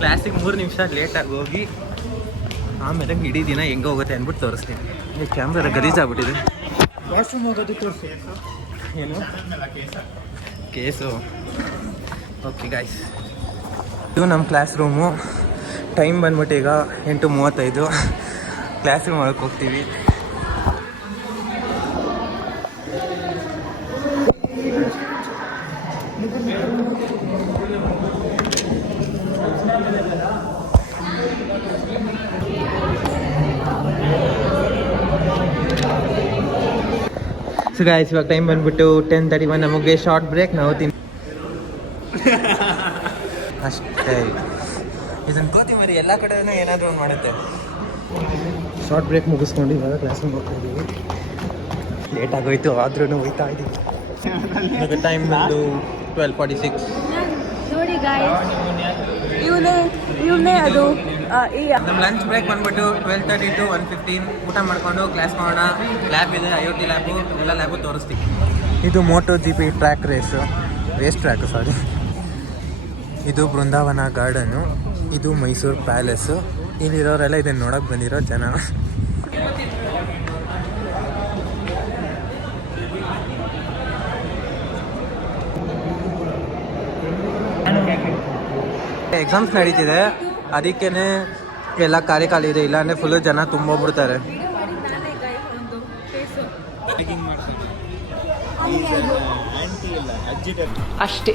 ಕ್ಲಾಸಿಗೆ 3 ನಿಮಿಷ ಲೇಟಾಗಿ ಹೋಗಿ ಆಮೇಲೆ ಇಡೀ ದಿನ ಹೆಂಗೆ ಹೋಗುತ್ತೆ ಅಂದ್ಬಿಟ್ಟು ತೋರಿಸ್ತೀನಿ. ಈ ಕ್ಯಾಮ್ರಾ ಗಲೀಜಾಗ್ಬಿಟ್ಟಿದೆ. ವಾಶ್ರೂಮ್ ಹೋಗೋದು ತೋರಿಸಿ. ಏನು ಕೇಸು? ಓಕೆ ಗಾಯ್ಸ್, ಇದು ನಮ್ಮ ಕ್ಲಾಸ್ ರೂಮು. ಟೈಮ್ ಬಂದ್ಬಿಟ್ಟು ಈಗ 8:35. ಕ್ಲಾಸ್ ರೂಮ್ ಒಳಗೆ ಹೋಗ್ತೀವಿ. ಸೊ ಗಾಯ್ಸ್, ಇವಾಗ ಟೈಮ್ ಬಂದ್ಬಿಟ್ಟು 10:31. ನಮಗೆ ಶಾರ್ಟ್ ಬ್ರೇಕ್. ನಾವು ಅಷ್ಟೇ. ಇದನ್ನು ಕೋತಿ ಮರಿ ಎಲ್ಲ ಕಡೆಯೂ ಏನಾದರೂ ಒಂದು ಮಾಡುತ್ತೆ. ಶಾರ್ಟ್ ಬ್ರೇಕ್ ಮುಗಿಸ್ಕೊಂಡು ಇವಾಗ ಕ್ಲಾಸಿಗೆ ಹೋಗ್ತಿದ್ದೀವಿ. ಲೇಟ್ ಆಗೋಯ್ತು, ಆದ್ರೂ ಹೋಗ್ತಾ ಇದ್ದೀವಿ. ಇವಾಗ ಟೈಮ್ ಬಂದು 12:46. ನೋಡಿ ಗಾಯ್ಸ್, ಇವನೇ ಅದು. ನಮ್ಮ ಲಂಚ್ ಬ್ರೇಕ್ ಬಂದ್ಬಿಟ್ಟು 12:30 to 1:15. ಊಟ ಮಾಡ್ಕೊಂಡು ಕ್ಲಾಸ್ ಮಾಡೋಣ. ಲ್ಯಾಬ್ ಇದೆ, IoT ಲ್ಯಾಬು, ಎಲ್ಲ ಲ್ಯಾಬು ತೋರಿಸ್ತೀವಿ. ಇದು MotoGP ಟ್ರ್ಯಾಕ್ ರೇಸ್ ಟ್ರ್ಯಾಕು ಸಾರಿ. ಇದು ಬೃಂದಾವನ ಗಾರ್ಡನು. ಇದು ಮೈಸೂರು ಪ್ಯಾಲೇಸು. ಇಲ್ಲಿರೋರೆಲ್ಲ ಇದನ್ನು ನೋಡೋಕೆ ಬಂದಿರೋ ಜನ. ಎಕ್ಸಾಮ್ಸ್ ನಡೀತಿದೆ, ಅದಕ್ಕೇ ಎಲ್ಲ ಖಾಲಿ ಇದೆ. ಇಲ್ಲಾಂದರೆ ಫುಲ್ಲು ಜನ ತುಂಬೋಗ್ಬಿಡ್ತಾರೆ. ಅಷ್ಟೇ.